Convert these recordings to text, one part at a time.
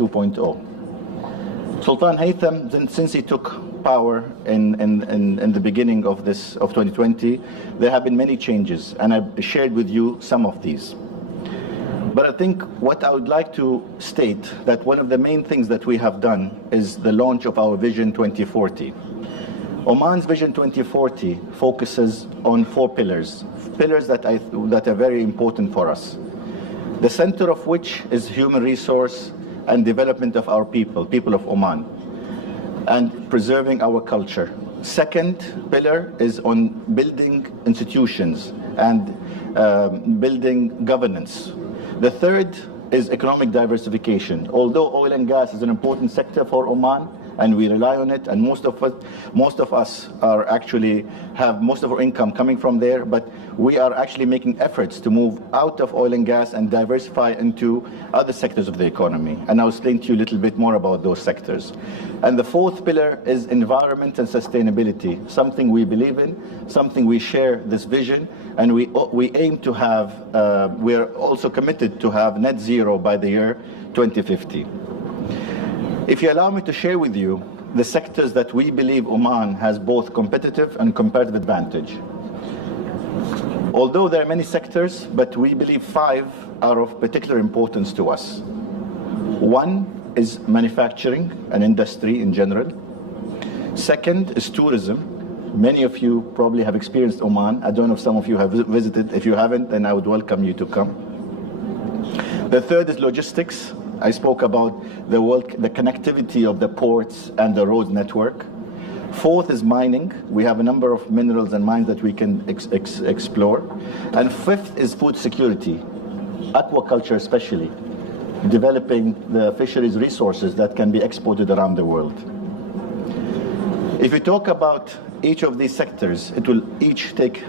2.0. Sultan Haytham, since he took power in the beginning of 2020, there have been many changes, and I've shared with you some of these. But I think what I would like to state that one of the main things that we have done is the launch of our Vision 2040. Oman's Vision 2040 focuses on 4 pillars that are very important for us. The center of which is human resource and development of our people of Oman, and preserving our culture. Second pillar is on building institutions and building governance. The third is economic diversification. Although oil and gas is an important sector for Oman, and we rely on it, and most of us are actually have most of our income coming from there, but we are actually making efforts to move out of oil and gas and diversify into other sectors of the economy. And I'll explain to you a little bit more about those sectors. And the fourth pillar is environment and sustainability, something we believe in, something we share this vision, and we aim to have, we are also committed to have net zero by the year 2050. If you allow me to share with you the sectors that we believe Oman has both competitive and comparative advantage. Although there are many sectors, but we believe 5 are of particular importance to us. One is manufacturing and industry in general. Second is tourism. Many of you probably have experienced Oman. I don't know if some of you have visited. If you haven't, then I would welcome you to come. The third is logistics. I spoke about the connectivity of the ports and the road network. Fourth is mining. We have a number of minerals and mines that we can explore. And fifth is food security, aquaculture especially, developing the fisheries resources that can be exported around the world. If we talk about each of these sectors, it will each take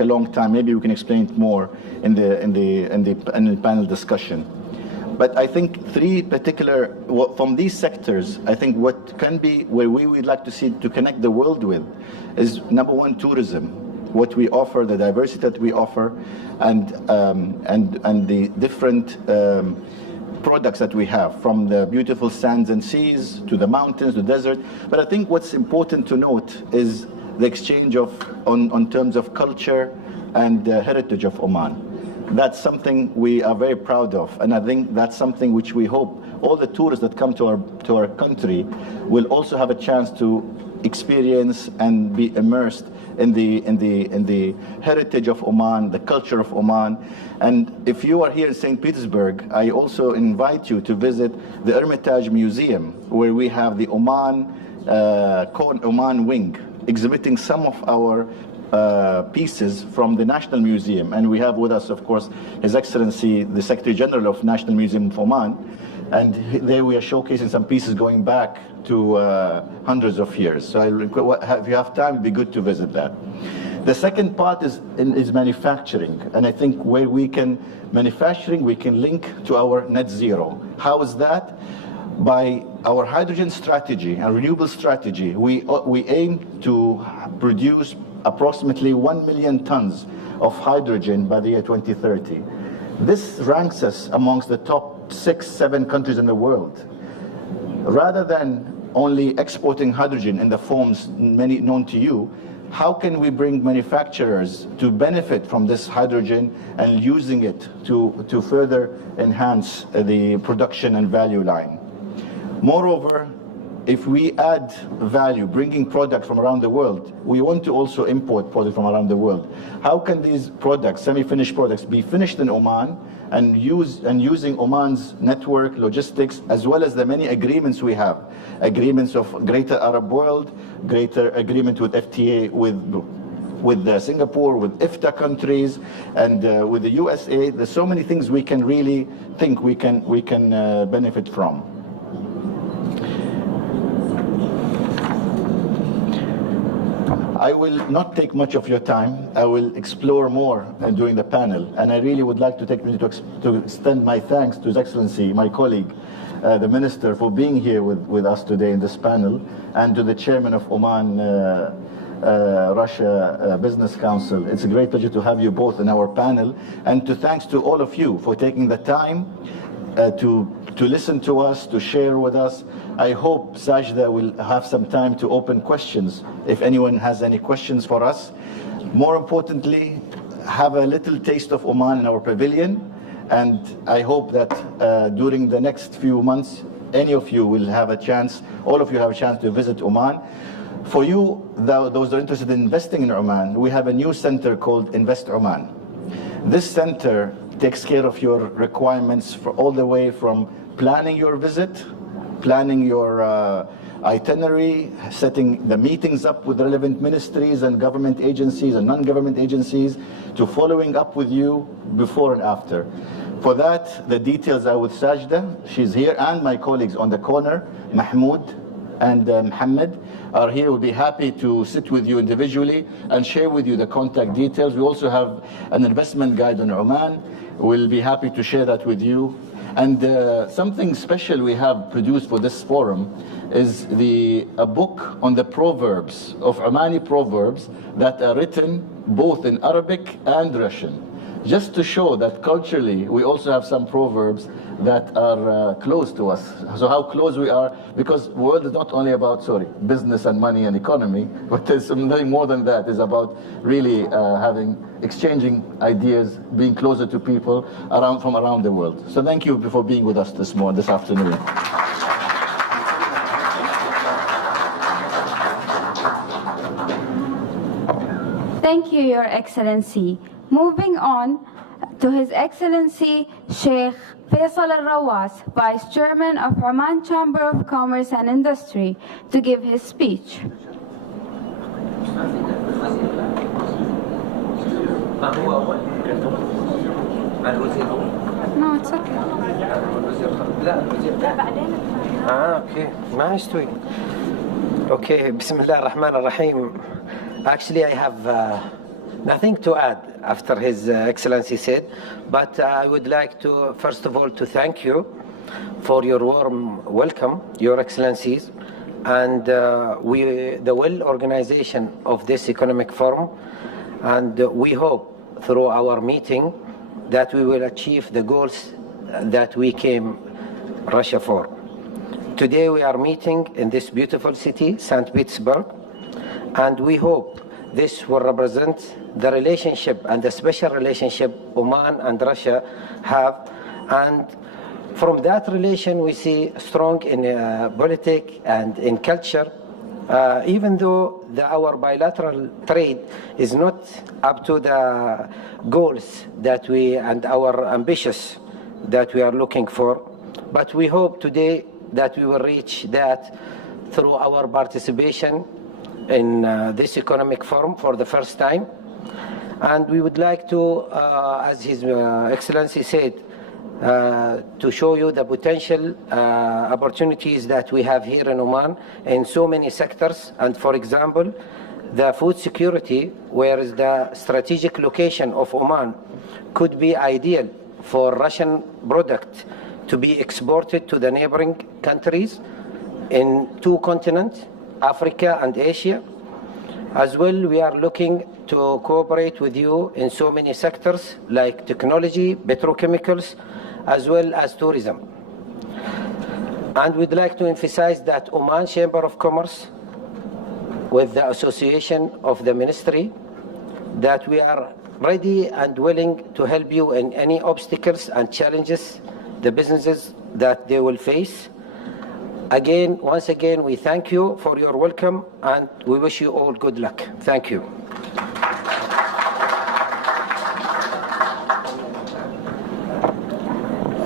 a long time. Maybe we can explain it more in the panel discussion. But I think 3 particular, from these sectors, I think what can be, where we would like to see to connect the world with, is number 1, tourism. What we offer, the diversity that we offer, and the different products that we have, from the beautiful sands and seas to the mountains, the desert. But I think what's important to note is the exchange on terms of culture and heritage of Oman. That's something we are very proud of, and I think that's something which we hope all the tourists that come to our country will also have a chance to experience and be immersed in the heritage of Oman, the culture of Oman. And if you are here in St. Petersburg, I also invite you to visit the Hermitage Museum, where we have the Oman wing, exhibiting some of our pieces from the National Museum. And we have with us, of course, His Excellency, the Secretary General of National Museum of Oman. And there we are showcasing some pieces going back to hundreds of years. So if you have time, it'd be good to visit that. The second part is manufacturing. And I think where we can manufacturing, we can link to our net zero. How is that? By our hydrogen strategy and renewable strategy, we aim to produce approximately 1 million tons of hydrogen by the year 2030. This ranks us amongst the top 6-7 countries in the world. Rather than only exporting hydrogen in the forms many known to you, how can we bring manufacturers to benefit from this hydrogen and using it to further enhance the production and value line? Moreover, if we add value, bringing products from around the world, we want to also import products from around the world. How can these products, semi-finished products, be finished in Oman and using Oman's network, logistics, as well as the many agreements we have, agreements of Greater Arab World, greater agreement with FTA with Singapore, with IFTA countries, and with the USA. There's so many things we can really think we can benefit from. I will not take much of your time. I will explore more during the panel, and I really would like to take a minute to extend my thanks to His Excellency, my colleague, the Minister, for being here with us today in this panel, and to the Chairman of Oman Russia Business Council. It's a great pleasure to have you both in our panel, and thanks to all of you for taking the time to to listen to us, to share with us. I hope Sajda will have some time to open questions if anyone has any questions for us. More importantly, have a little taste of Oman in our pavilion, and I hope that during the next few months, any of you will have a chance, all of you have a chance to visit Oman. For you, those that are interested in investing in Oman, we have a new center called Invest Oman. This center takes care of your requirements for all the way from planning your visit, planning your itinerary, setting the meetings up with relevant ministries and government agencies and non-government agencies, to following up with you before and after. For that, the details are with Sajda. She's here, and my colleagues on the corner, Mahmoud and Mohammed, are here. We'll be happy to sit with you individually and share with you the contact details. We also have an investment guide on Oman. We'll be happy to share that with you. And something special we have produced for this forum is a book on the proverbs of Omani proverbs that are written both in Arabic and Russian, just to show that culturally we also have some proverbs that are close to us. So how close we are, because the world is not only about business and money and economy, but there's something more than that. It's about really exchanging ideas, being closer to people from around the world. So thank you for being with us this afternoon. Thank you, Your Excellency. Moving on to His Excellency Sheikh Faisal Rawas, Vice Chairman of Oman Chamber of Commerce and Industry, to give his speech. No, it's okay. Okay. Nice to you. Okay, Bismillah ar-Rahman ar-Rahim. Actually, I have nothing to add after His Excellency said, but I would like to, first of all, to thank you for your warm welcome, Your Excellencies, and the well organization of this economic forum. And we hope through our meeting that we will achieve the goals that we came Russia for. Today we are meeting in this beautiful city, St. Petersburg, and we hope this will represent the relationship and the special relationship Oman and Russia have. And from that relation, we see strong in politics and in culture, even though our bilateral trade is not up to the goals that and our ambitions that we are looking for. But we hope today that we will reach that through our participation in this economic forum for the first time. And we would like to, as His Excellency said, to show you the potential opportunities that we have here in Oman in so many sectors. And for example, the food security, where is the strategic location of Oman, could be ideal for Russian product to be exported to the neighboring countries in 2 continents, Africa and Asia. As well, we are looking to cooperate with you in so many sectors like technology, petrochemicals, as well as tourism. And we'd like to emphasize that Oman Chamber of Commerce, with the association of the ministry, that we are ready and willing to help you in any obstacles and challenges, the businesses that they will face. Again, once again, we thank you for your welcome, and we wish you all good luck. Thank you.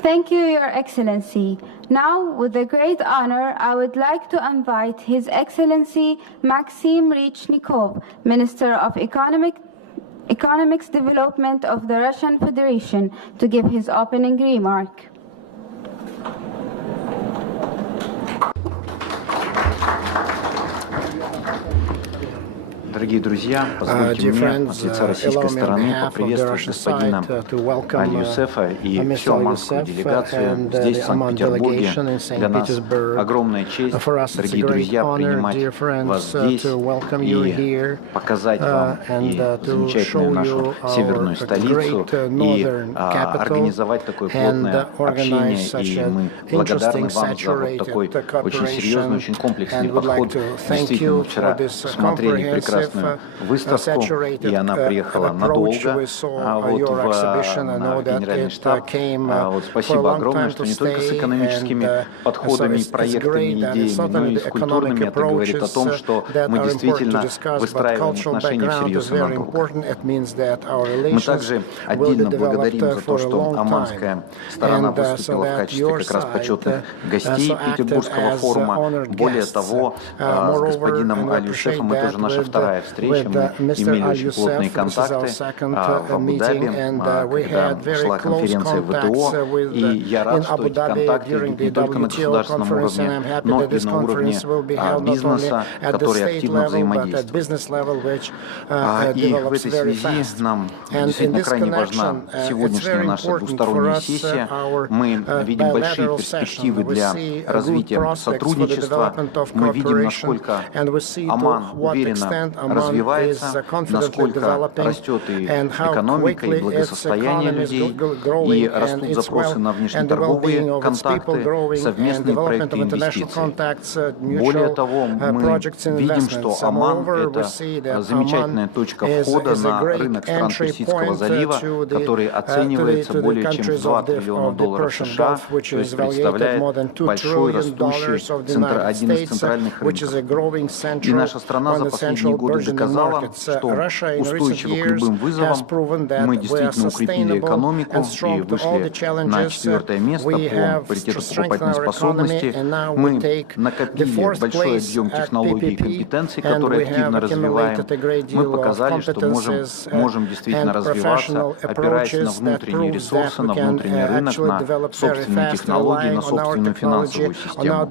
Thank you, Your Excellency. Now, with a great honor, I would like to invite His Excellency Maxim Reshetnikov, Minister of Economics Development of the Russian Federation, to give his opening remark. Дорогие друзья, позвольте мне от лица российской стороны поприветствовать господина Yousефа и всю оманскую делегацию здесь, в Санкт-Петербурге. Для нас огромная честь, дорогие друзья, принимать вас здесь и показать вам и замечательную нашу северную столицу, и организовать такое плотное общение. И мы благодарны вам за вот такой очень серьезный, очень комплексный подход. Действительно, вчера посмотрели прекрасную выставку, и она приехала надолго в Генеральный штаб. Спасибо огромное, что не только с экономическими подходами, проектами, идеями, но и с культурными. Это говорит о том, что мы действительно выстраиваем отношения в серьезном русле. Мы также отдельно благодарим за то, что оманская сторона выступила в качестве как раз почетных гостей Петербургского форума. Более того, с господином Yousefом это уже наша вторая встреча. Мы имели очень плотные контакты в Абу-Даби, когда шла конференция ВТО, и я рад, что эти контакты идут не только на государственном уровне, но и на уровне бизнеса, который активно взаимодействует. И в этой связи нам действительно крайне важна сегодняшняя наша двусторонняя сессия. Мы видим большие перспективы для развития сотрудничества. Мы видим, насколько Оман уверенно развивается, насколько растет и экономика, и благосостояние людей, и растут запросы на внешнеторговые контакты, совместные проекты инвестиций. Более того, мы видим, что Оман – это замечательная точка входа на рынок стран Персидского залива, который оценивается более чем в $2 триллиона США, то есть представляет большой, растущий, один из центральных рынков. И наша страна за последние годы доказала, что устойчива к любым вызовам. Мы действительно укрепили экономику и вышли на 4-е место по паритету покупательной способности. Мы накопили большой объем технологий и компетенций, которые активно развиваем. Мы показали, что можем действительно развиваться, опираясь на внутренние ресурсы, на внутренний рынок, на собственные технологии, на собственную финансовую систему.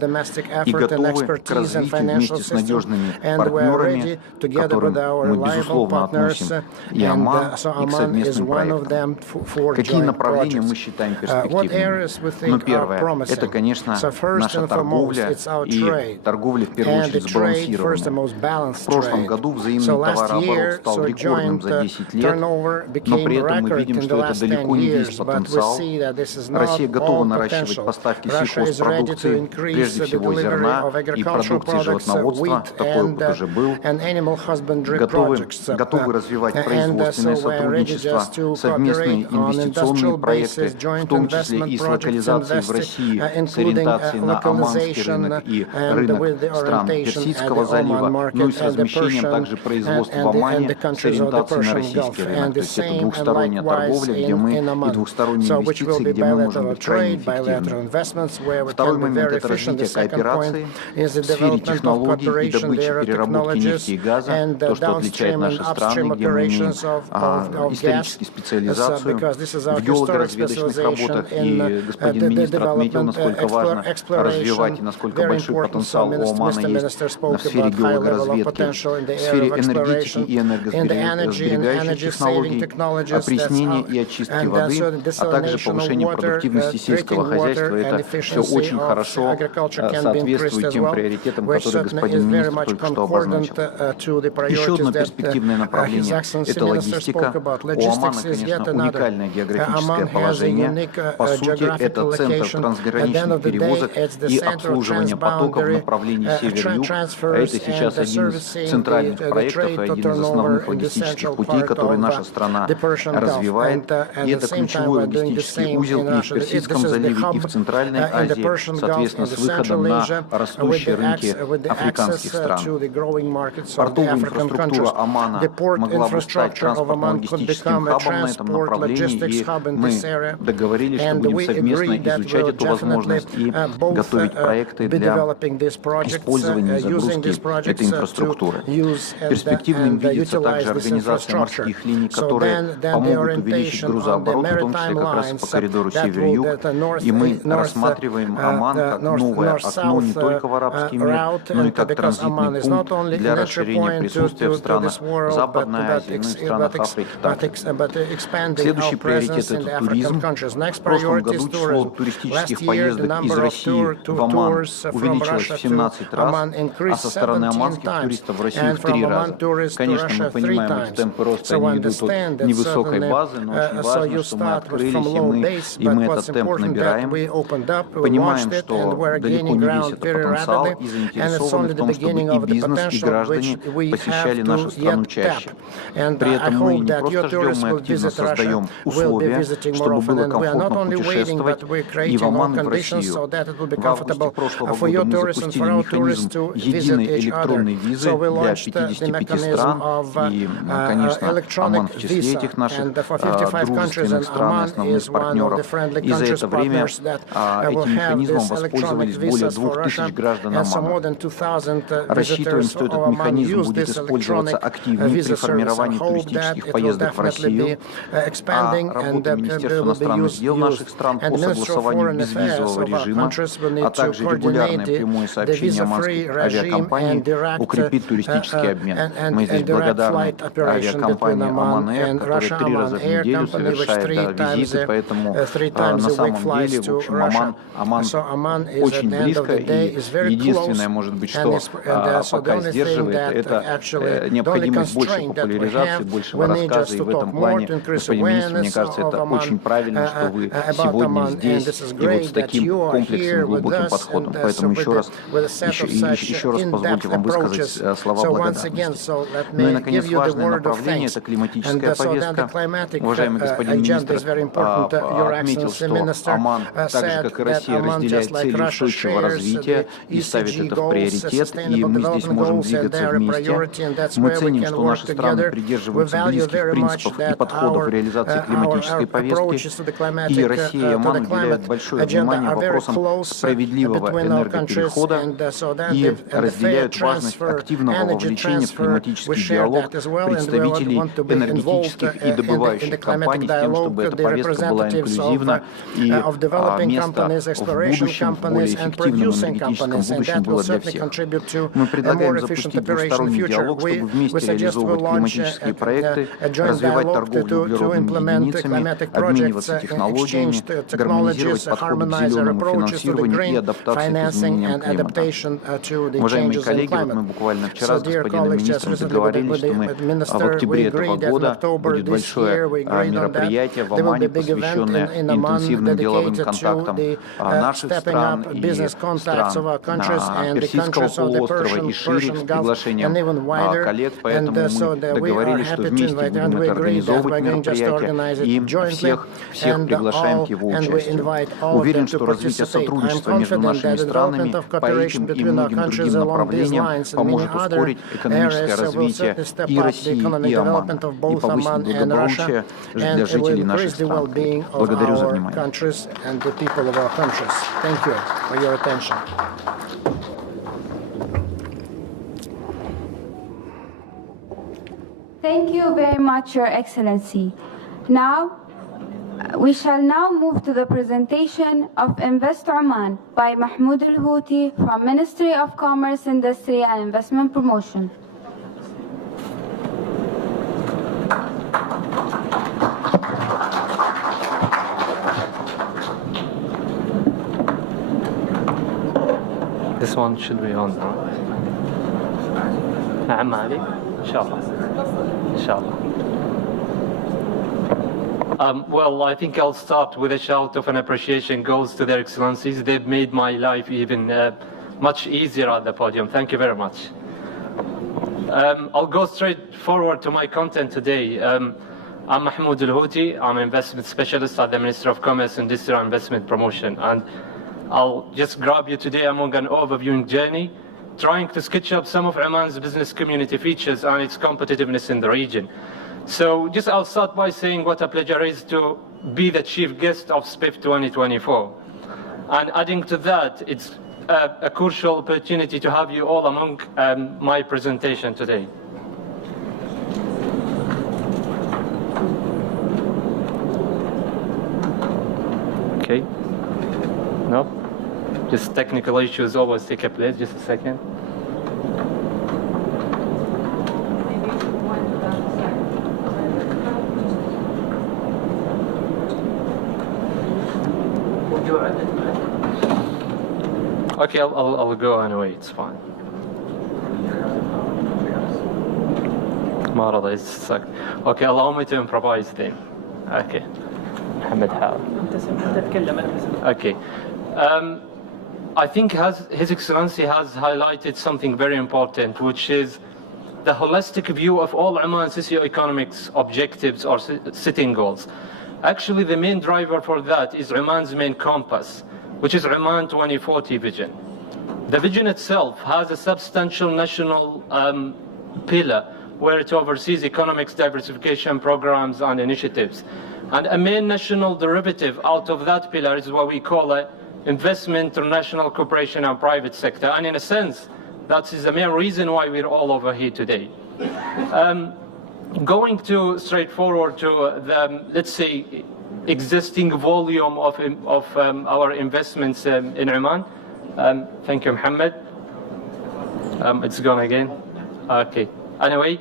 И готовы к развитию вместе с надежными партнерами, к которым мы, безусловно, относим и Оман, и к совместным проектам. Какие направления мы считаем перспективными? Ну, первое, это, конечно, наша торговля, и торговля, в первую очередь, сбалансированная. В прошлом году взаимный товарооборот стал рекордным за 10 лет, но при этом мы видим, что это далеко не весь потенциал. Россия готова наращивать поставки сельхозпродукции, прежде всего зерна и продукции животноводства, такой опыт уже был. Готовы развивать производственное сотрудничество, совместные инвестиционные проекты, в том числе и с локализацией в России, с ориентацией на оманский рынок и рынок стран Персидского залива, ну и с размещением также производств в Омане с ориентацией на российский рынок. То есть это двухсторонняя торговля, где мы, и двухсторонние инвестиции, где мы можем быть крайне эффективны. Второй момент – это развитие кооперации в сфере технологий и добычи, переработки нефти и газа, то, что отличает наши страны, где мы имеем историческую специализацию в геолого-разведочных работах. И господин министр отметил, насколько важно развивать и насколько большой потенциал у Омана есть в сфере геологоразведки, в сфере энергетики и энергосберегающих технологий, опреснения и очистки воды, а также повышение продуктивности сельского хозяйства. Это все очень хорошо соответствует тем приоритетам, которые господин министр только что обозначил. Еще одно перспективное направление – это логистика. У Омана, конечно, уникальное географическое положение. По сути, это центр трансграничных перевозок и обслуживания потоков в направлении север-юг. А это сейчас один из центральных проектов и один из основных логистических путей, которые наша страна развивает. И это ключевой логистический узел и в Персидском заливе, и в Центральной Азии, соответственно, с выходом на растущие рынки африканских стран. Портовая инфраструктура Омана могла бы стать транспортно-логистическим хабом на этом направлении, и мы договорились, что будем совместно изучать эту возможность и готовить проекты для использования и загрузки этой инфраструктуры. Перспективным видится также организация морских линий, которые помогут увеличить грузооборот, в том числе как раз по коридору север-юг. И мы рассматриваем Оман как новое окно не только в арабский мир, но и как транзитный пункт для расширения присутствие в странах Западной Азии, ну и в странах Африки также. Следующий приоритет – это туризм. В прошлом году число туристических поездок из России в Оман увеличилось в 17 раз, а со стороны оманских туристов в Россию в 3 раза. Конечно, мы понимаем, эти темпы роста они идут от невысокой базы, но очень важно, что мы открылись, и мы этот темп набираем. Понимаем, что далеко не весь этот потенциал, и заинтересованы в том, чтобы и бизнес, и граждане посещали нашу страну чаще. При этом мы не просто ждем, мы активно создаем условия, чтобы было комфортно путешествовать и в Оман, и в Россию. В августе прошлого года мы запустили механизм единой электронной визы для 55 стран, и, конечно, Оман в числе этих наших дружественных стран и основных партнеров. И за это время этим механизмом воспользовались более 2000 граждан Омана. Рассчитываем, что этот механизм будет использоваться активнее при формировании туристических поездок в Россию, а работа Министерства иностранных дел наших стран по согласованию безвизового режима, а также регулярное прямое сообщение оманской авиакомпании укрепит туристический обмен. Мы здесь благодарны авиакомпании Oman, которая 3 раза в неделю совершает визиты, поэтому на самом деле, в общем, Оман очень близко, и единственное, может быть, что пока сдерживает, это необходимость большей популяризации, большего рассказа, и в этом плане, господин министр, мне кажется, это очень правильно, что вы сегодня здесь, и вот с таким комплексным, глубоким подходом. Поэтому еще раз позвольте вам высказать слова благодарности. Ну и, наконец, важное направление – это климатическая повестка. Уважаемый господин министр отметил, что Оман, так же, как и Россия, разделяет цели устойчивого развития и ставит это в приоритет, и мы здесь можем двигаться вместе. Мы ценим, что наши страны придерживаются близких принципов и подходов в реализации климатической повестки, и Россия и Оман уделяют большое внимание вопросам справедливого энергоперехода и разделяют важность активного вовлечения в климатический диалог представителей энергетических и добывающих компаний с тем, чтобы эта повестка была инклюзивна и место в будущем, в более эффективном энергетическом будущем было для всех. Мы предлагаем запустить двусторонний диалог, чтобы вместе реализовывать климатические проекты, развивать торговлю углеродными единицами, обмениваться технологиями, гармонизировать подходы к зеленому финансированию и адаптации к изменениям климата. Уважаемые коллеги, вот мы буквально вчера с господином министром договорились, что мы в октябре этого года будет большое мероприятие в Омане, посвященное интенсивным деловым контактам наших стран и стран Персидского полуострова и шире, с приглашением коллег, поэтому мы договорились, что вместе будем это организовывать мероприятие и всех приглашаем к его участию. Уверен, что развитие сотрудничества между нашими странами по этим и многим другим направлениям поможет ускорить экономическое развитие и России, и Омана, и повысить благополучие для жителей наших стран. Благодарю за внимание. Thank you very much, Your Excellency. We shall now move to the presentation of Invest Oman by Mahmoud Al-Houthi from Ministry of Commerce, Industry and Investment Promotion. This one should be on now. نعم عليك إن شاء الله إن شاء الله. Well, I think I'll start with a shout of an appreciation goes to their excellencies. They've made my life even much easier at the podium. Thank you very much. I'll go straight forward to my content today. I'm Mahmoud Al-Houthi. I'm an investment specialist at the Ministry of Commerce, Industry and Investment Promotion. And I'll just grab you today among an overviewing journey, trying to sketch up some of Oman's business community features and its competitiveness in the region. So I'll start by saying what a pleasure is to be the chief guest of SPIEF 2024. And adding to that, it's a crucial opportunity to have you all among my presentation today. Okay. No? Just technical issues always take a place. Just a second. Okay, I'll go anyway, it's fine. Marada is stuck. Okay, allow me to improvise then. Okay. Mohammed Hal. Okay. I think His Excellency has highlighted something very important, which is the holistic view of all Oman socio-economic objectives or setting goals. Actually, the main driver for that is Oman's main compass, which is Oman 2040 vision. The vision itself has a substantial national pillar where it oversees economics diversification programs and initiatives. And a main national derivative out of that pillar is what we call investment, international cooperation and private sector. And in a sense, that is the main reason why we're all over here today. Going to straightforward to the, let's say, existing volume of our investments in Oman. Thank you, Mohammed. It's gone again. Okay. Anyway,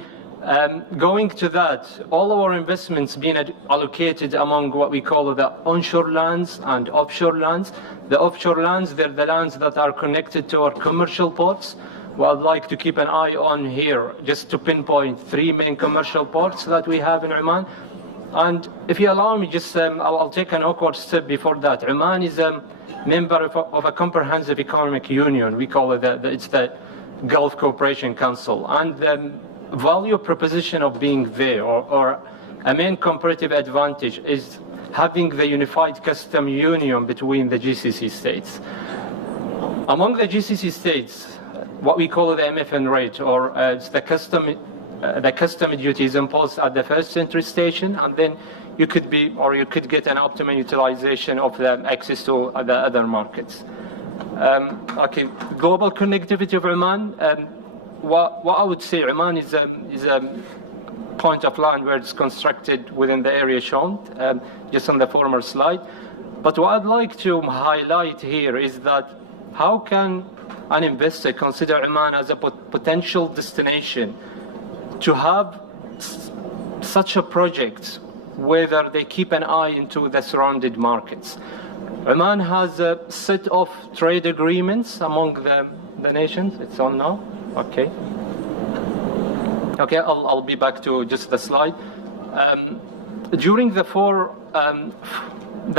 going to that, all our investments being allocated among what we call the onshore lands and offshore lands. The offshore lands, they're the lands that are connected to our commercial ports. Well, I'd like to keep an eye on here, just to pinpoint 3 main commercial ports that we have in Oman. And if you allow me, just I'll take an awkward step before that. Oman is a member of a comprehensive economic union. We call it it's the Gulf Cooperation Council. And the value proposition of being there, or a main comparative advantage, is having the unified custom union between the GCC states. Among the GCC states, what we call the MFN rate, or it's the custom duties imposed at the first entry station, and then you could get an optimum utilization of the access to the other markets. Okay, global connectivity of Oman. What I would say, Oman is a point of land where it's constructed within the area shown, just on the former slide. But what I'd like to highlight here is that how can an investor consider Oman as a potential destination to have such a project, whether they keep an eye into the surrounded markets. Oman has a set of trade agreements among the nations. It's on now? Okay. Okay, I'll be back to just the slide. During the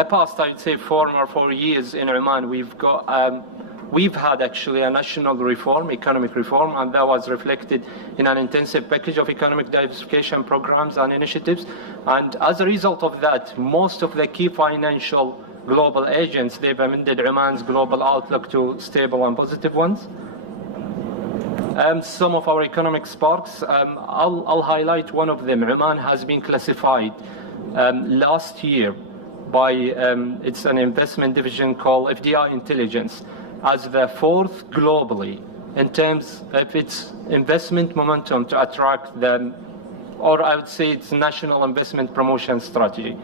past, I'd say 4 or 4 years in Oman, we've had actually a national reform, economic reform, and that was reflected in an intensive package of economic diversification programs and initiatives. And as a result of that, most of the key financial global agents, they've amended Oman's global outlook to stable and positive ones. Some of our economic sparks, I'll highlight one of them. Oman has been classified last year by it's an investment division called FDI Intelligence as the 4th globally in terms of its investment momentum to attract them, or I would say its national investment promotion strategy.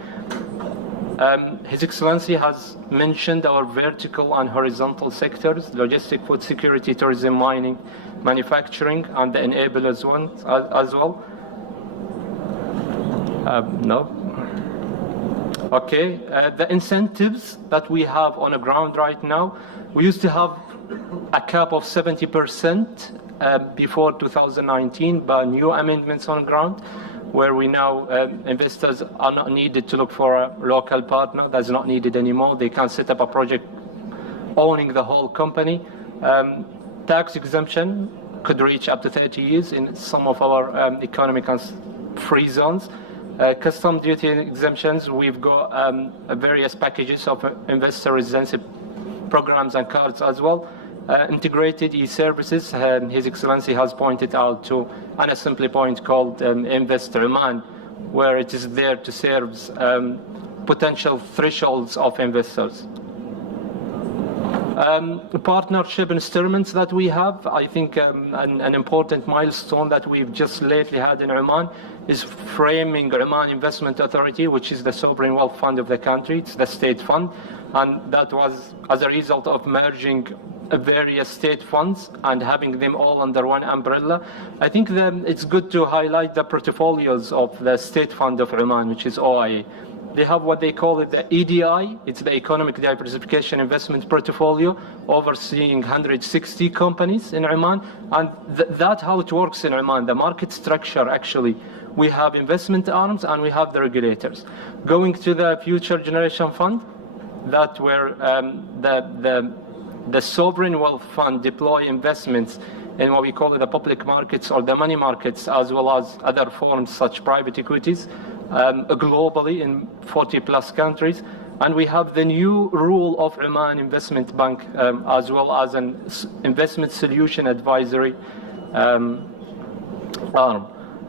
His Excellency has mentioned our vertical and horizontal sectors: logistics, food security, tourism, mining, manufacturing, and the enablers ones as well. No. Okay, the incentives that we have on the ground right now, we used to have a cap of 70% before 2019, but new amendments on ground, where we now, investors are not needed to look for a local partner. That's not needed anymore. They can set up a project owning the whole company. Tax exemption could reach up to 30 years in some of our economic and free zones. Custom duty exemptions, we've got various packages of investor residency programs and cards as well. Integrated e-services, His Excellency has pointed out to an assembly point called Invest Oman, where it is there to serve potential thresholds of investors. Partnership instruments that we have, I think an important milestone that we've just lately had in Oman is framing Oman Investment Authority, which is the sovereign wealth fund of the country. It's the state fund, and that was as a result of merging various state funds and having them all under one umbrella. I think it's good to highlight the portfolios of the state fund of Oman, which is OIA. They have what they call it the EDI, it's the Economic Diversification Investment Portfolio, overseeing 160 companies in Oman. And that's how it works in Oman, the market structure actually. We have investment arms and we have the regulators. Going to the Future Generation Fund, that where the sovereign wealth fund deploy investments in what we call the public markets or the money markets, as well as other forms such private equities, globally in 40+ countries. And we have the new rule of Oman Investment Bank, as well as an investment solution advisory arm.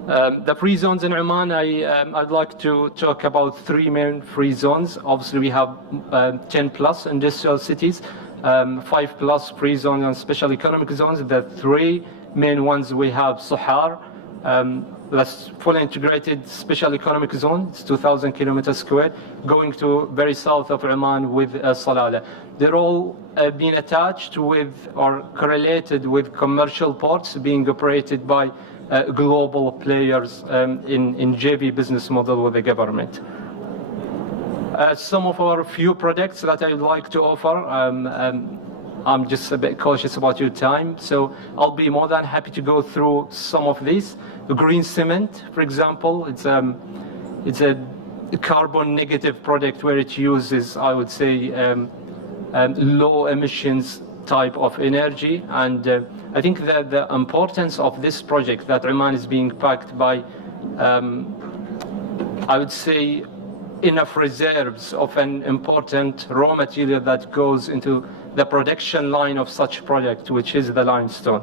The free zones in Oman, I'd like to talk about 3 main free zones. Obviously, we have 10+ industrial cities, 5+ free zones and special economic zones. The 3 main ones we have Sohar, that's fully integrated special economic zone. It's 2,000 kilometers squared, going to very south of Oman with Salalah. They're all being attached with or correlated with commercial ports being operated by global players in JV business model with the government. Some of our few products that I would like to offer, I'm just a bit cautious about your time, so I'll be more than happy to go through some of these. The green cement, for example, it's a carbon negative product where it uses, I would say, low emissions type of energy. And I think that the importance of this project that Oman is being backed by, I would say, enough reserves of an important raw material that goes into the production line of such project, which is the limestone.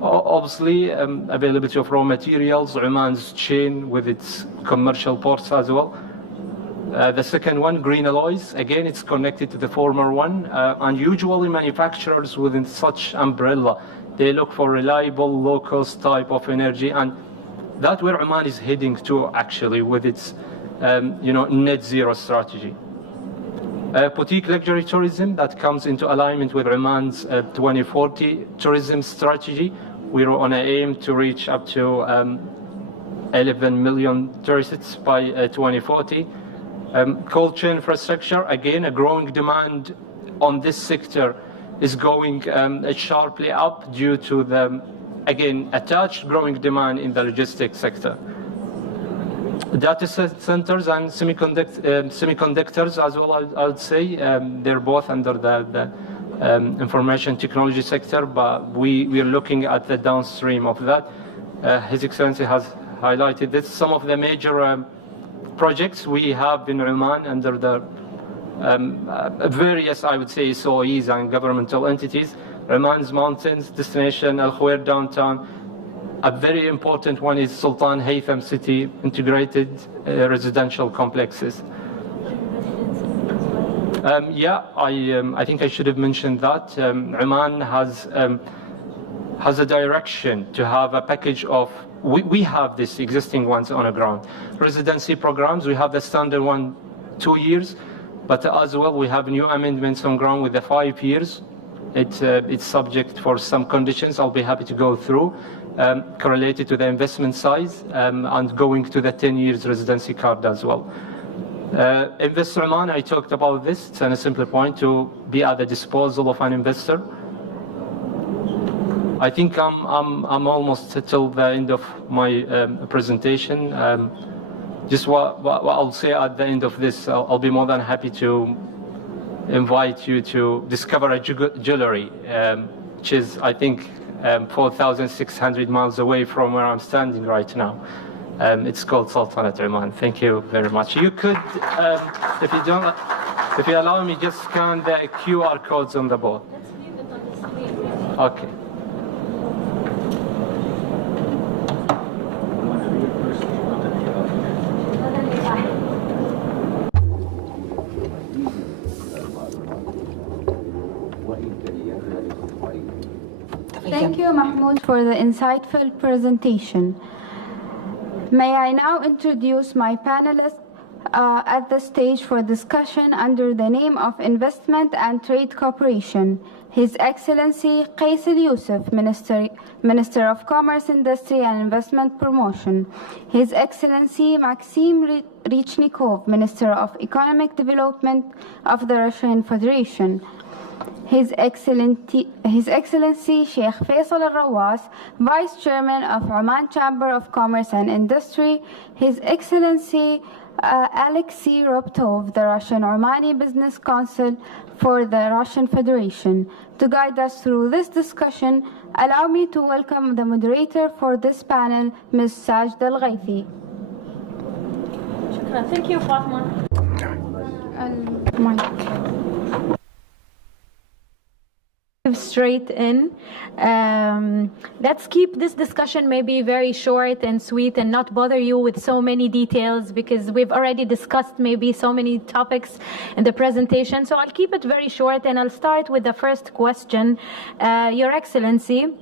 Obviously, availability of raw materials, Oman's chain with its commercial ports as well. The second one, green alloys, again, it's connected to the former one. And usually manufacturers within such umbrella, they look for reliable, low-cost type of energy. And that's where Oman is heading to, actually, with its net zero strategy. Boutique luxury tourism that comes into alignment with Oman's 2040 tourism strategy. We're on an aim to reach up to 11 million tourists by 2040. Culture infrastructure, again, a growing demand on this sector is going sharply up due to the, again, attached growing demand in the logistics sector. Data centers and semiconductors as well, I would say, they're both under the information technology sector, but we are looking at the downstream of that. His Excellency has highlighted this. Some of the major projects we have in Oman under the various, I would say, SOEs and governmental entities. Oman's mountains destination, Al Khawair downtown. A very important one is Sultan Haytham City integrated residential complexes. I think I should have mentioned that. Oman has a direction to have a package of, we have these existing ones on the ground. Residency programs, we have the standard one 2 years, but as well we have new amendments on ground with the 5 years. It's subject for some conditions I'll be happy to go through. Correlated to the investment size and going to the 10 years residency card as well. Invest Oman, I talked about this. It's a simple point to be at the disposal of an investor. I think I'm almost till the end of my presentation. Just what I'll say at the end of this, I'll be more than happy to invite you to discover a jewelry, which is, I think, 4,600 miles away from where I'm standing right now. It's called Sultanate Oman. Thank you very much. You could, if you allow me, just scan the QR codes on the board. Let's leave it on the screen. Okay. Thank you, Mahmoud, for the insightful presentation. May I now introduce my panelists at the stage for discussion under the name of Investment and Trade Cooperation. His Excellency Quais Yousef, Minister of Commerce, Industry and Investment Promotion. His Excellency Maxim Reshetnikov, Minister of Economic Development of the Russian Federation. His Excellency Sheikh Faisal Rawas, Vice Chairman of Oman Chamber of Commerce and Industry. His Excellency Alexei Rubtsov, the Russian-Omani Business Council for the Russian Federation. To guide us through this discussion, allow me to welcome the moderator for this panel, Ms. Saeed Al-Ghaithi. Thank you, Fatima. Straight in. Let's keep this discussion maybe very short and sweet and not bother you with so many details, because we've already discussed maybe so many topics in the presentation. So I'll keep it very short, and I'll start with the first question. Your Excellency,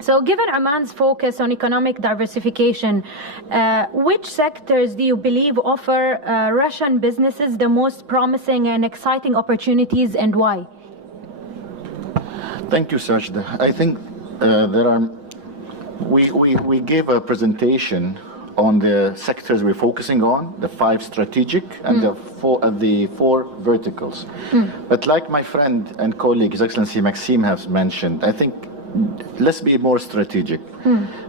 so given Oman's focus on economic diversification, which sectors do you believe offer Russian businesses the most promising and exciting opportunities, and why? Thank you, Sajda. I think we gave a presentation on the sectors we're focusing on, the 5 strategic and the four verticals. But like my friend and colleague, His Excellency Maxim has mentioned, I think let's be more strategic.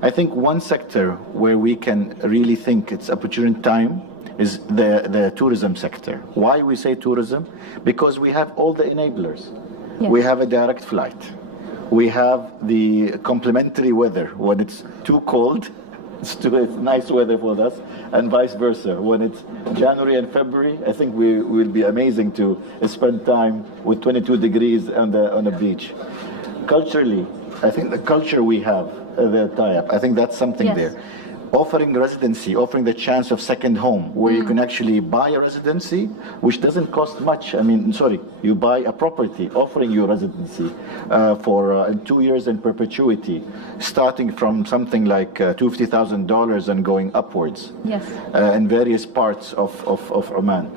I think one sector where we can really think it's opportune time is the tourism sector. Why we say tourism? Because we have all the enablers. Yes. We have a direct flight. We have the complementary weather. When it's too cold, it's nice weather for us, and vice versa. When it's January and February, I think we will be amazing to spend time with 22 degrees on the beach. Culturally, I think the culture we have, the tie-up, I think that's something there. Offering residency, offering the chance of second home, where you can actually buy a residency, which doesn't cost much. I mean, sorry, you buy a property, offering you residency for 2 years in perpetuity, starting from something like $250,000 and going upwards. Yes. In various parts of Oman.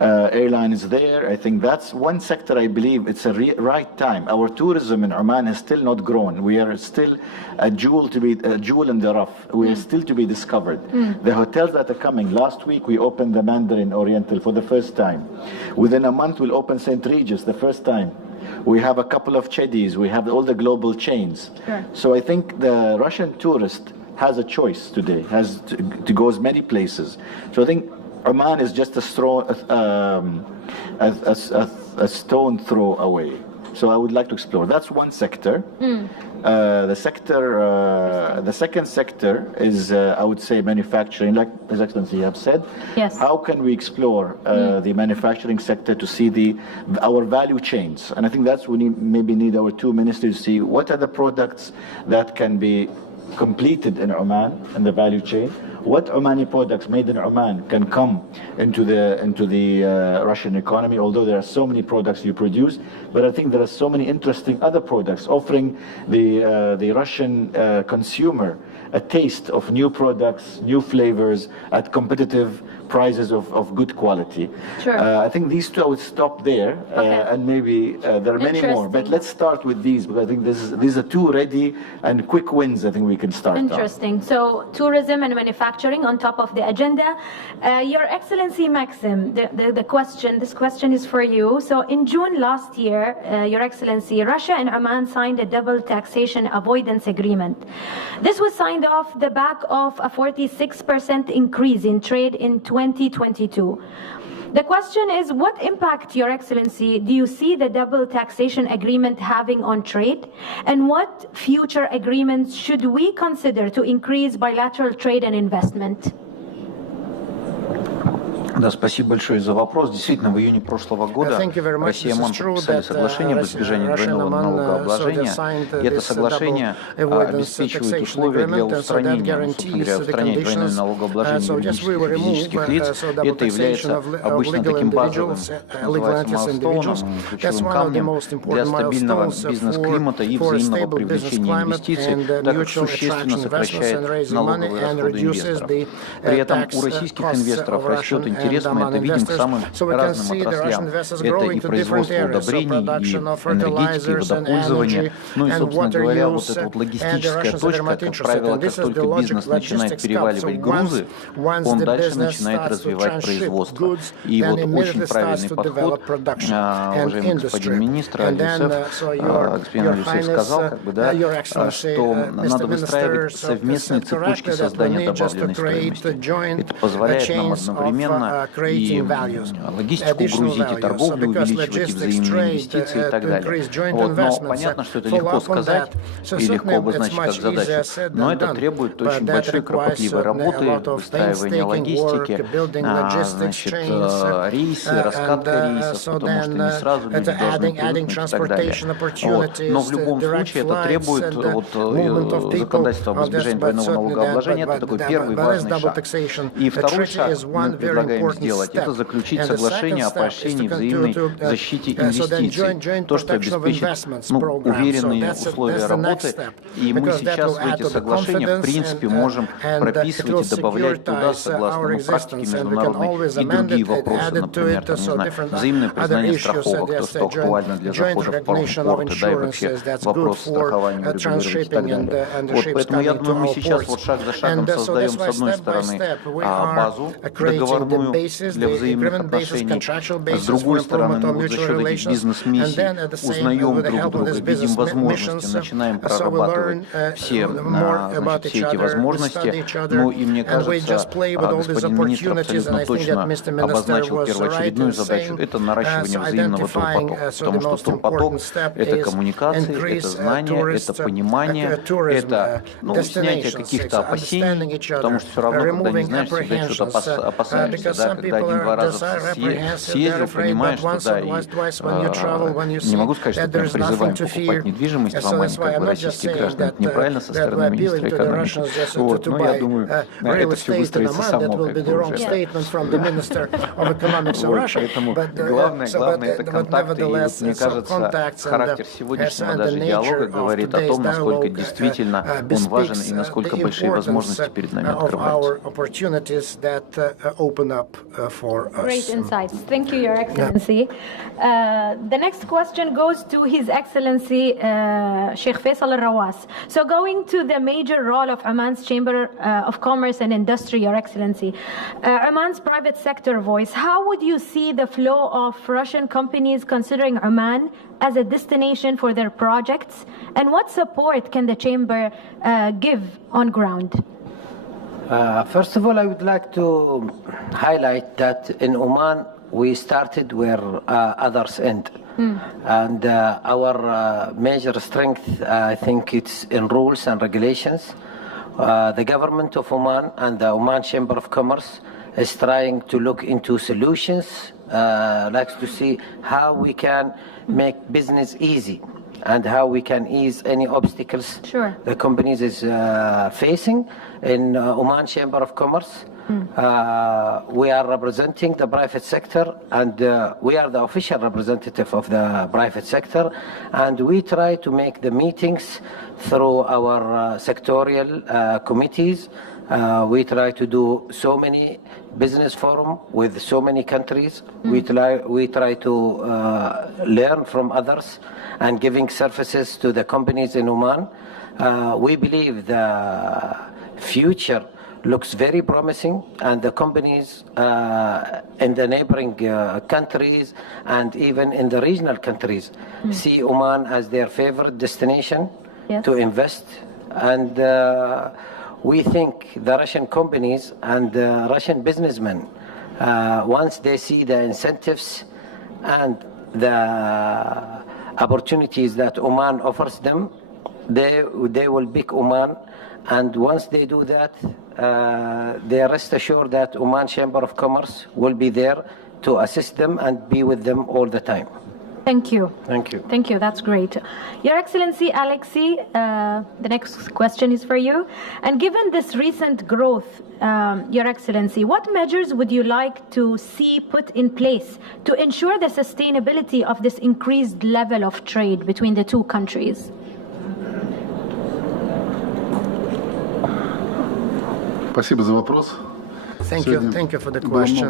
Airline is there. I think that's one sector I believe it's a right time. Our tourism in Oman has still not grown. We are still a jewel in the rough. We are still to be discovered. The hotels that are coming. Last week we opened the Mandarin Oriental for the first time. Within a month we'll open St. Regis the first time. We have a couple of Chedis. We have all the global chains. Sure. So I think the Russian tourist has a choice today, has to go as many places. So I think Oman is just a stone throw away. So I would like to explore. That's one sector. The second sector is, I would say, manufacturing, like His Excellency have said. Yes. How can we explore the manufacturing sector to see our value chains? And I think that's we maybe need our 2 ministers to see what are the products that can be completed in Oman and the value chain. What Omani products made in Oman can come into the Russian economy, although there are so many products you produce, but I think there are so many interesting other products offering the Russian consumer a taste of new products, new flavors at competitive prices of good quality. Sure. I think these 2 I would stop there, and maybe there are many more, but let's start with these, because I think these are 2 ready and quick wins I think we can start. Interesting. So tourism and manufacturing on top of the agenda. Your Excellency Maxim, this question is for you. So in June last year, Your Excellency, Russia and Oman signed a double taxation avoidance agreement. This was signed off the back of a 46% increase in trade in 2022. The question is, what impact, Your Excellency, do you see the double taxation agreement having on trade? And what future agreements should we consider to increase bilateral trade and investment? Да, спасибо большое за вопрос. Действительно, в июне прошлого года Россия и Оман подписали соглашение об избежании двойного налогообложения. И это соглашение обеспечивает условия для устранения, двойного налогообложения юридических и физических лиц. И это является обычно таким базовым, называется майлстоуном, ключевым камнем для стабильного бизнес-климата и взаимного привлечения инвестиций, так как существенно сокращает налоговые расходы инвесторов. При этом у российских инвесторов растет интерес интерес, мы это видим к самым разным отраслям. Это и производство удобрений, и энергетика, и водопользование. Ну и, собственно говоря, вот эта вот логистическая точка, как правило, как только бизнес начинает переваливать грузы, он дальше начинает развивать производство. И вот очень правильный подход, уважаемый господин министр, господин Yousef сказал, как бы, да, что надо выстраивать совместные цепочки создания добавленной стоимости. Это позволяет нам одновременно и логистику грузить, и торговлю увеличивать, и взаимные инвестиции и так далее. Вот. Но понятно, что это легко сказать и легко обозначить как задачу, но это требует очень большой кропотливой работы, выстраивания логистики, значит, рейсы, раскатка рейсов, потому что не сразу люди должны привыкнуть и так далее. Вот. Но в любом случае это требует вот, законодательства об избежании двойного налогообложения. Это такой первый важный шаг. И второй шаг мы предлагаем сделать, это заключить соглашение о поощрении взаимной защите инвестиций. То, что обеспечит уверенные условия работы. И мы сейчас в эти соглашения в принципе можем прописывать и добавлять туда, согласно практике международной, и другие вопросы, например, там, не знаю, взаимное признание страховок, то, что актуально для захода в порты, да, и вообще вопрос страхования, регулирования и так далее. Вот, поэтому я думаю, мы сейчас вот шаг за шагом создаем, с одной стороны, базу договорную для взаимных отношений, с другой стороны, мы вот за счет этих бизнес-миссий узнаем друг друга, видим возможности, начинаем прорабатывать все, значит, все эти возможности. Ну и мне кажется, господин министр абсолютно точно обозначил первоочередную задачу – это наращивание взаимного турпотока. Потому что турпоток – это коммуникации, это знания, это понимание, это снятие каких-то опасений, потому что все равно, когда не знаешь, всегда что-то опасаешься, да, когда один-два раза съездил, понимаешь, что да, и не могу сказать, что прям призываем покупать недвижимость в Омане, как бы российские граждане, это неправильно со стороны министра экономики. Вот, но я думаю, это все выстроится само, как бы уже. Вот, поэтому главное это контакты, и вот, мне кажется, характер сегодняшнего даже диалога говорит о том, насколько действительно он важен и насколько большие возможности перед нами открываются. Great insights. Thank you, Your Excellency. The next question goes to His Excellency Sheikh Faisal al-Rawas. So going to the major role of Oman's Chamber of Commerce and Industry, Your Excellency, Oman's private sector voice, how would you see the flow of Russian companies considering Oman as a destination for their projects, and what support can the Chamber give on ground? First of all, I would like to highlight that in Oman, we started where others end. And our major strength, I think it's in rules and regulations. The government of Oman and the Oman Chamber of Commerce is trying to look into solutions, likes to see how we can make business easy and how we can ease any obstacles the companies is facing. In Oman Chamber of Commerce, we are representing the private sector, and we are the official representative of the private sector, and we try to make the meetings through our sectorial committees. We try to do so many business forums with so many countries. We try to learn from others and giving services to the companies in Oman. We believe the future looks very promising, and the companies in the neighboring countries and even in the regional countries see Oman as their favorite destination to invest. And we think the Russian companies and Russian businessmen, once they see the incentives and the opportunities that Oman offers them, they will pick Oman. And once they do that, they rest assured that Oman Chamber of Commerce will be there to assist them and be with them all the time. Thank you. Thank you. Thank you. That's great. Your Excellency, Alexei, the next question is for you. And given this recent growth, Your Excellency, what measures would you like to see put in place to ensure the sustainability of this increased level of trade between the two countries? Спасибо за вопрос. Thank you for the question.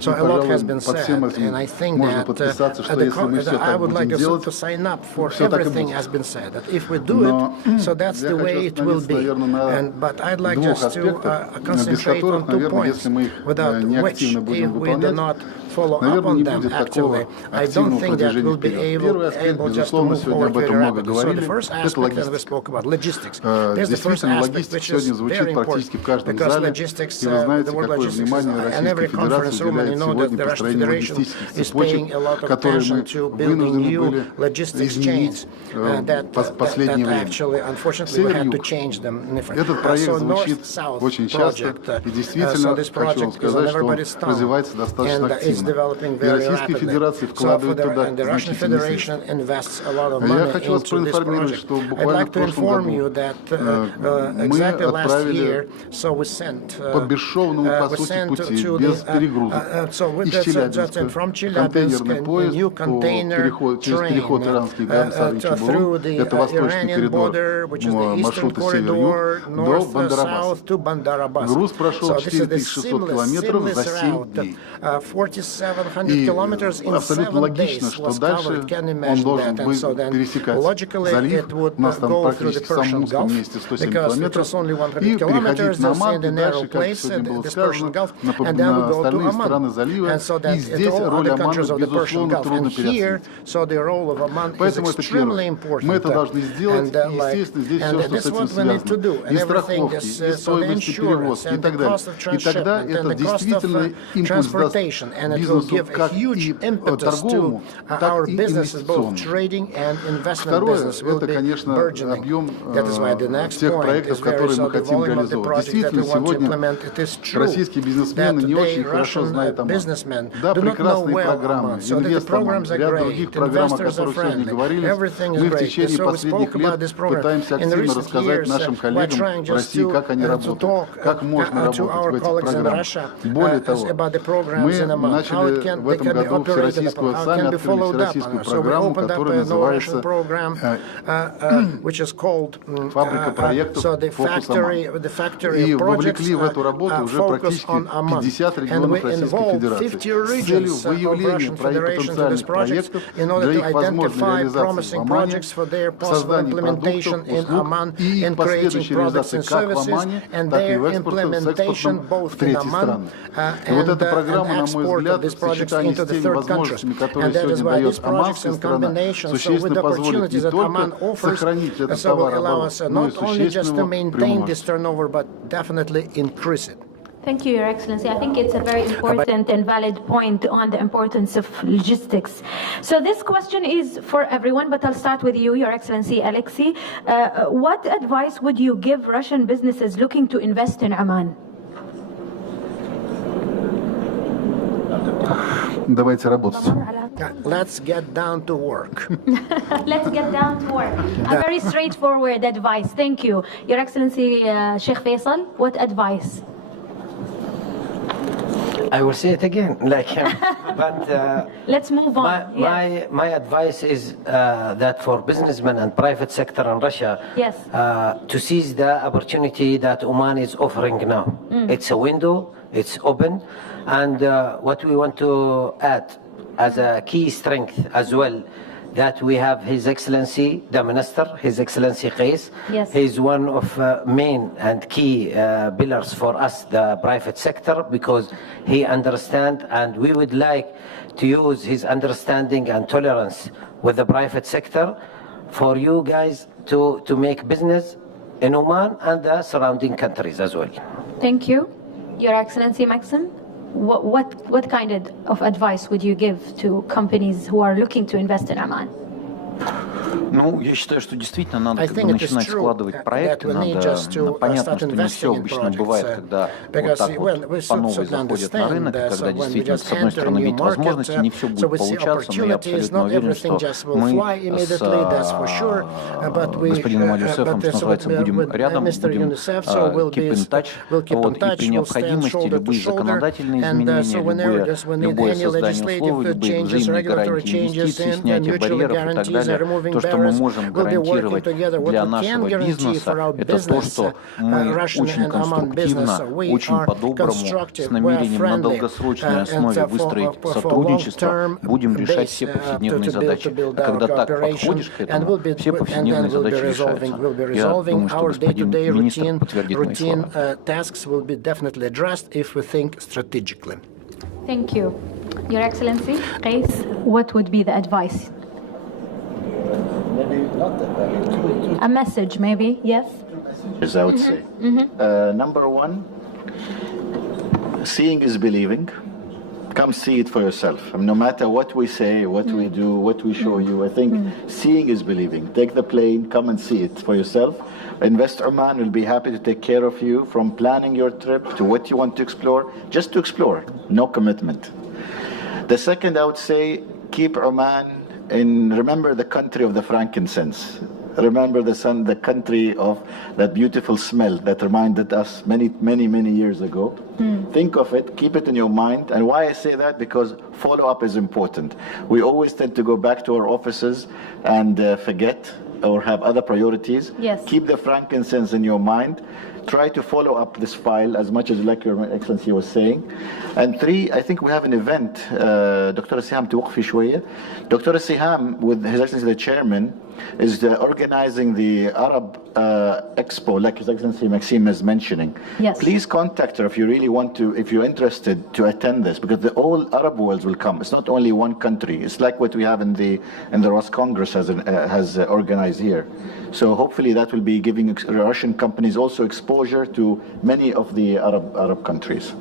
So a lot has been said, and I think that I would like to sign up for everything has been said. That if we do it, so that's the way it will be. But I'd like just to concentrate on 2 points, without which, if we do not follow up on them actively, I don't think that we'll be able just to move forward very rapidly. So the first aspect that we spoke about, logistics. There's the first aspect which is very important, because logistics, the word logistics, and every conference room, and you know that the Russian Federation is paying a lot of attention to building new logistics chains that actually, unfortunately, we had to change them. So North-South project, so this project is on everybody's tongue, and it's developing very rapidly. So the Russian Federation invests a lot of money into this project. I'd like to inform you that exactly last year, so we sent to the from Chelyabinsk a new container train through the Iranian border, which is the eastern corridor, north-south to Bandar Abbas. So this is the seamless route. 4,700 kilometers in 7 days was covered. Can you imagine that? And so then logically it would go through the Persian Gulf, because it was only 100 kilometers in the narrow place, this Persian Gulf, and then we go to Oman. And so that all other countries of the Persian Gulf. And here, so the role of Oman is extremely important. And this is what we need to do. And everything is so the insurance and the cost of transshipment and the cost of transportation. And it will give a huge impetus to our businesses, both trading and investment business will be burgeoning. That is why the next point is very so the volume of the project that we want to implement. It is true that today Russian businessmen do not know well Oman. So that the programs are great, investors are friendly, everything is great. So we spoke about this program in the recent years. We're trying just to talk to our colleagues in Russia about the programs in Oman, how they can be operated upon, how it can be followed up. So we opened up a Russian program which is called so the factory of projects focus on Oman. And we involved 50 regions of Russian Federation to this project in order to identify promising projects for their possible implementation in Oman in creating products and services, and their implementation both in Oman and export of these projects into the third countries. And that is why these projects in combination, so with the opportunities that Oman offers, so will allow us not only just to maintain this turnover, but definitely increase it. Thank you, Your Excellency. I think it's a very important and valid point on the importance of logistics. So this question is for everyone, but I'll start with you, Your Excellency Alexei. What advice would you give Russian businesses looking to invest in Oman? Let's get down to work. Let's get down to work. A very straightforward advice. Thank you. Your Excellency Sheikh Faisal, what advice? I will say it again, but let's move on. My advice is that for businessmen and private sector in Russia, to seize the opportunity that Oman is offering now. It's a window, it's open, and what we want to add as a key strength as well, that we have His Excellency, the Minister, His Excellency Quais. Yes. He's one of main and key pillars for us, the private sector, because he understands, and we would like to use his understanding and tolerance with the private sector for you guys to make business in Oman and the surrounding countries as well. Thank you. Your Excellency Maxim, what kind of advice would you give to companies who are looking to invest in Oman? Ну, я считаю, что действительно надо начинать складывать проекты, надо понятно, что не все обычно бывает, когда вот так вот по новой заходят на рынок, когда действительно, с одной стороны, видят возможности, не все будет получаться, но я абсолютно уверен, что мы с господином Yousefом, что называется, будем рядом, будем keep in touch, и при необходимости любые законодательные изменения, любое создание условий, любые взаимные гарантии инвестиций, снятие барьеров и так далее, то, что мы можем гарантировать для нашего бизнеса, это то, что мы очень конструктивно, очень по-доброму, с намерением на долгосрочной основе выстроить сотрудничество, будем решать все повседневные задачи. А когда так подходишь к этому, все повседневные задачи решаются. Я думаю, что господин министр подтвердит мои слова. Thank you. Your Excellency, Qais, what would be the advice? Maybe not that. A message, maybe, yes? As I would say. Number one, seeing is believing. Come see it for yourself. I mean, no matter what we say, what we do, what we show you, I think seeing is believing. Take the plane, come and see it for yourself. Invest Oman will be happy to take care of you from planning your trip to what you want to explore, just to explore, no commitment. The second, I would say, keep Oman in, remember the country of the frankincense. Remember the country of that beautiful smell that reminded us many years ago. Think of it, keep it in your mind. And why I say that? Because follow-up is important. We always tend to go back to our offices and forget or have other priorities. Yes. Keep the frankincense in your mind. Try to follow up this file as much as like Your Excellency was saying. And three, I think we have an event. Dr. Siham توقفي شوية. Dr. Siham, with His Excellency the Chairman, is organizing the Arab Expo, like His Excellency Maxim is mentioning. Yes. Please contact her if you really want to, if you're interested to attend this, because the whole Arab world will come. It's not only one country. It's like what we have in the Ross Congress has organized here. So hopefully that will be giving Russian companies also exposure to many of the Arab countries.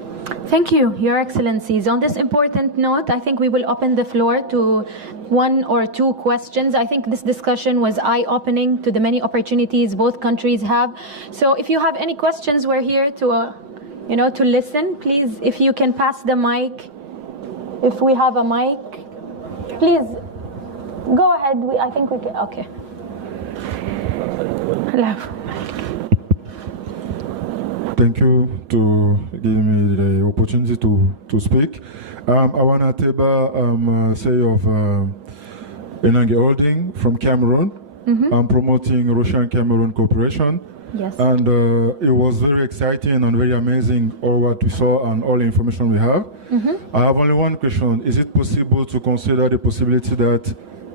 Thank you, Your Excellencies. On this important note, I think we will open the floor to one or two questions. I think this discussion was eye-opening to the many opportunities both countries have. So if you have any questions, we're here to, to listen. Please, if you can pass the mic, if we have a mic, please go ahead. I think we can. Okay. Hello. Thank you to give me the opportunity to speak. I want to say of Enange Holding from Cameroon. I'm promoting Russian-Cameroon cooperation. Yes. And it was very exciting and very amazing all what we saw and all the information we have. I have only one question. Is it possible to consider the possibility that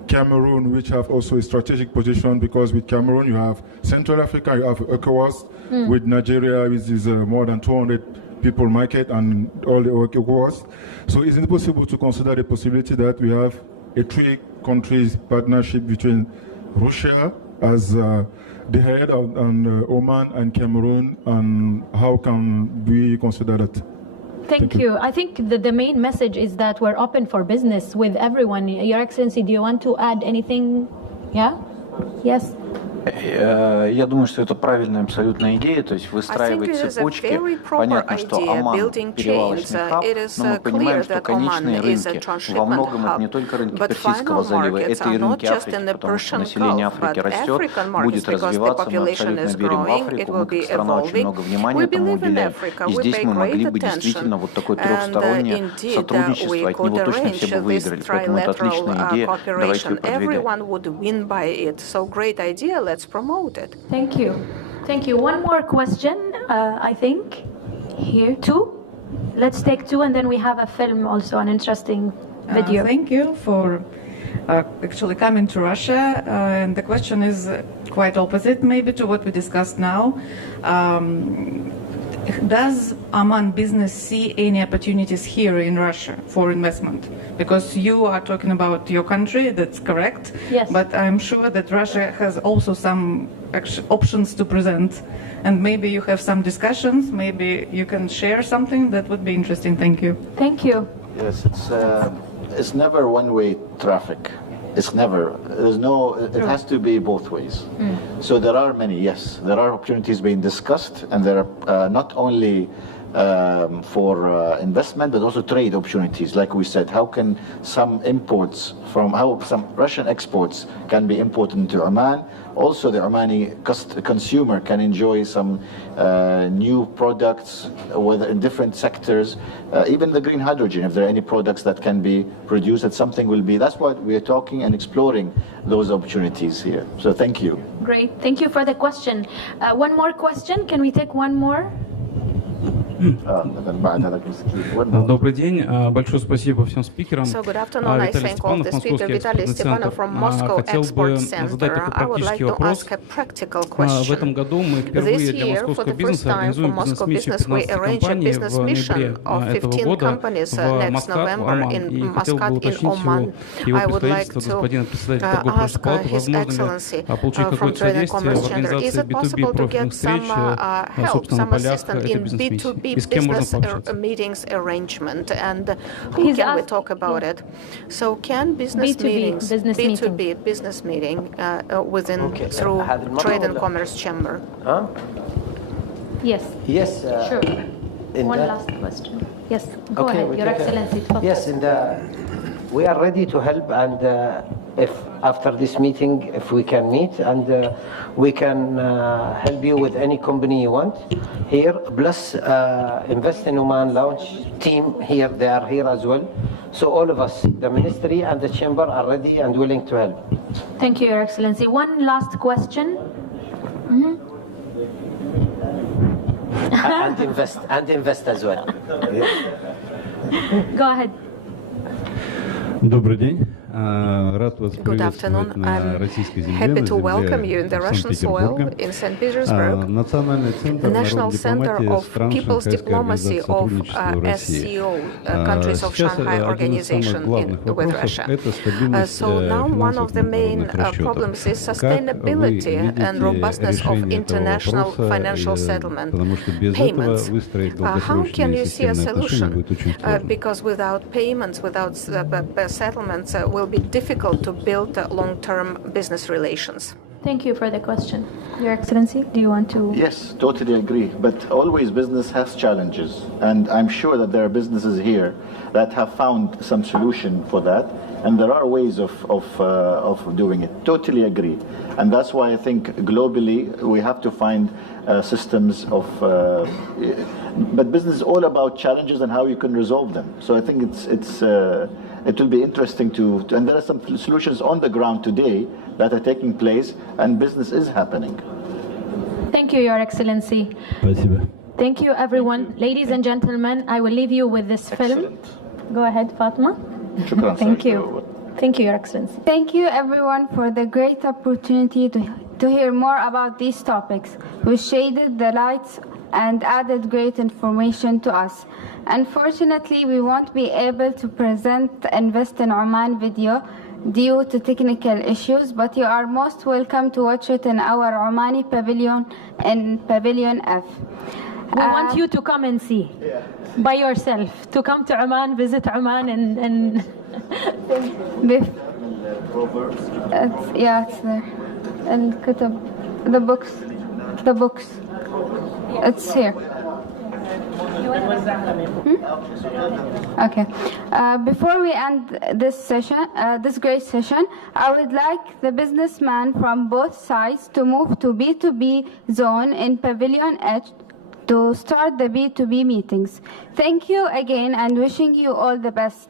Cameroon, which have also a strategic position, because with Cameroon you have Central Africa, you have ECOWAS, with Nigeria, which is more than 200 people market and all the ECOWAS. So is it possible to consider the possibility that we have a three countries partnership between Russia as the head of Oman and Cameroon, and how can we consider that? Thank you. I think the main message is that we're open for business with everyone. Your Excellency, do you want to add anything? Yeah? Yes. Я думаю, что это правильная абсолютная идея, то есть выстраивать цепочки. Понятно, что Оман перевалочный хаб, но мы понимаем, что конечные рынки во многом это не только рынки Персидского залива, это и рынки Африки, потому что население Африки растет, будет развиваться, мы абсолютно верим в Африку, мы как страна очень много внимания этому уделяем. И здесь мы могли бы действительно вот такое трехстороннее сотрудничество, от него точно все бы выиграли. Поэтому это отличная идея, давайте ее продвигать. Let's promote it. Thank you. Thank you. One more question, I think. Here, two. Let's take two, and then we have a film also, an interesting video. Thank you for actually coming to Russia. And the question is quite opposite, maybe, to what we discussed now. Does Oman business see any opportunities here in Russia for investment? Because you are talking about your country, that's correct. Yes. But I'm sure that Russia has also some options to present. And maybe you have some discussions, maybe you can share something that would be interesting. Thank you. Thank you. Yes, it's never one-way traffic. It's never, it has to be both ways. So there are many, yes, there are opportunities being discussed, and there are not only for investment, but also trade opportunities. Like we said, how can some imports how some Russian exports can be imported into Oman? Also, the Omani consumer can enjoy some new products, whether in different sectors, even the green hydrogen, if there are any products that can be produced, that something will be. That's what we are talking and exploring those opportunities here. So thank you. Great. Thank you for the question. One more question. Can we take one more? Добрый день, большое спасибо всем спикерам. Виталий Степанов, Московский экспортный центр. Хотел бы задать такой практический вопрос. В этом году мы впервые для московского бизнеса организуем бизнес-миссию 15 компаний в ноябре этого года в Маскат, в Оман. И хотел бы уточнить его представительство, господина председателя торговой палаты, возможно ли получить какое-то содействие в организации B2B профильных встреч, собственно, на полях этой бизнес-миссии. Business meetings arrangement, and who can we talk about it? So can business B2B, meetings, business B2B meeting. business meeting through Trade and Commerce Chamber? Yes. Yes. Sure. One last question. Yes. Go ahead, Your Excellency. Yes, we are ready to help, and if after this meeting, if we can meet, and we can help you with any company you want here, plus Invest in Oman launch team here, they are here as well. So all of us, the ministry and the chamber, are ready and willing to help. Thank you, Your Excellency. One last question. And invest as well. Go ahead. Добрый день. Good afternoon. I'm happy to welcome you in the Russian soil in St. Petersburg. The National Center of People's Diplomacy of SCO, countries of Shanghai Organization with Russia. So now one of the main problems is sustainability and robustness of international financial settlement payments. How can you see a solution? Because without payments, without settlements, will be difficult to build long-term business relations. Thank you for the question. Your Excellency, do you want to? Yes, totally agree. But always business has challenges. And I'm sure that there are businesses here that have found some solution for that. And there are ways of doing it. Totally agree. And that's why I think globally we have to find systems of... but business is all about challenges and how you can resolve them. So I think it will be interesting and there are some solutions on the ground today that are taking place, and business is happening. Thank you, Your Excellency. Спасибо. Thank you, everyone. Ladies and gentlemen, I will leave you with this film. Go ahead, Fatma. Thank you. Thank you, Your Excellency. Thank you, everyone, for the great opportunity to hear more about these topics, which shaded the lights and added great information to us. Unfortunately, we won't be able to present the Invest in Oman video due to technical issues, but you are most welcome to watch it in our Omani pavilion in Pavilion F. We want you to come and see by yourself, to come to Oman, visit Oman, and it's there. And the books. It's here. Okay. Before we end this session, this great session, I would like the businessmen from both sides to move to B2B zone in Pavilion H to start the B2B meetings. Thank you again and wishing you all the best.